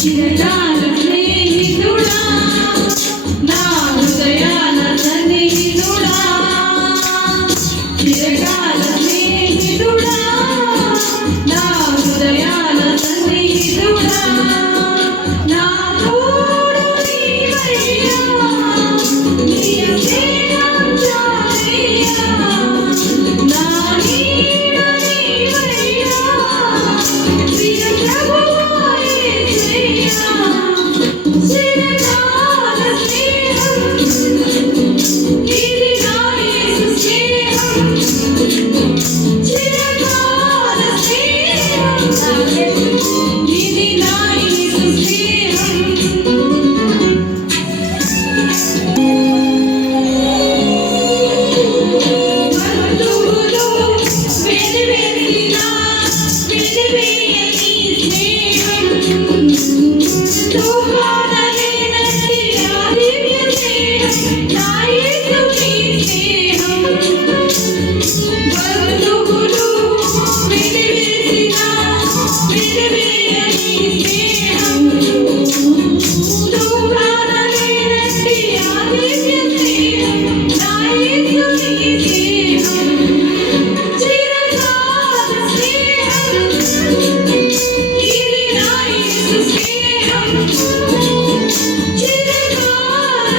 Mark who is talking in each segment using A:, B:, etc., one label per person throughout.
A: Cine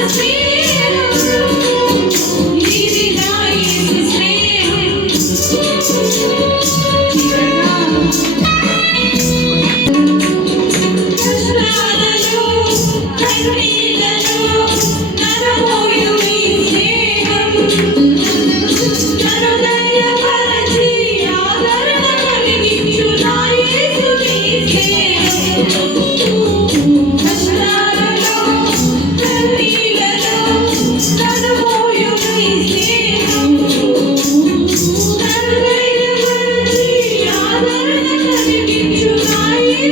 A: see.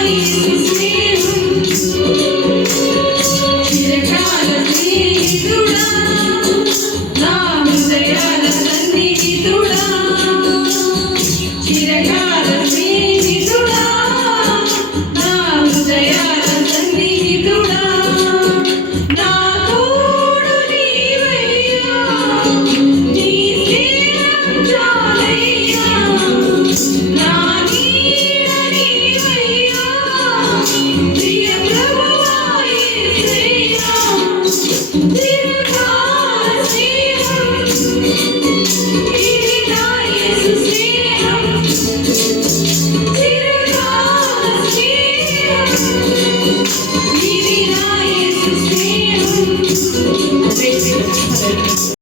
A: Please.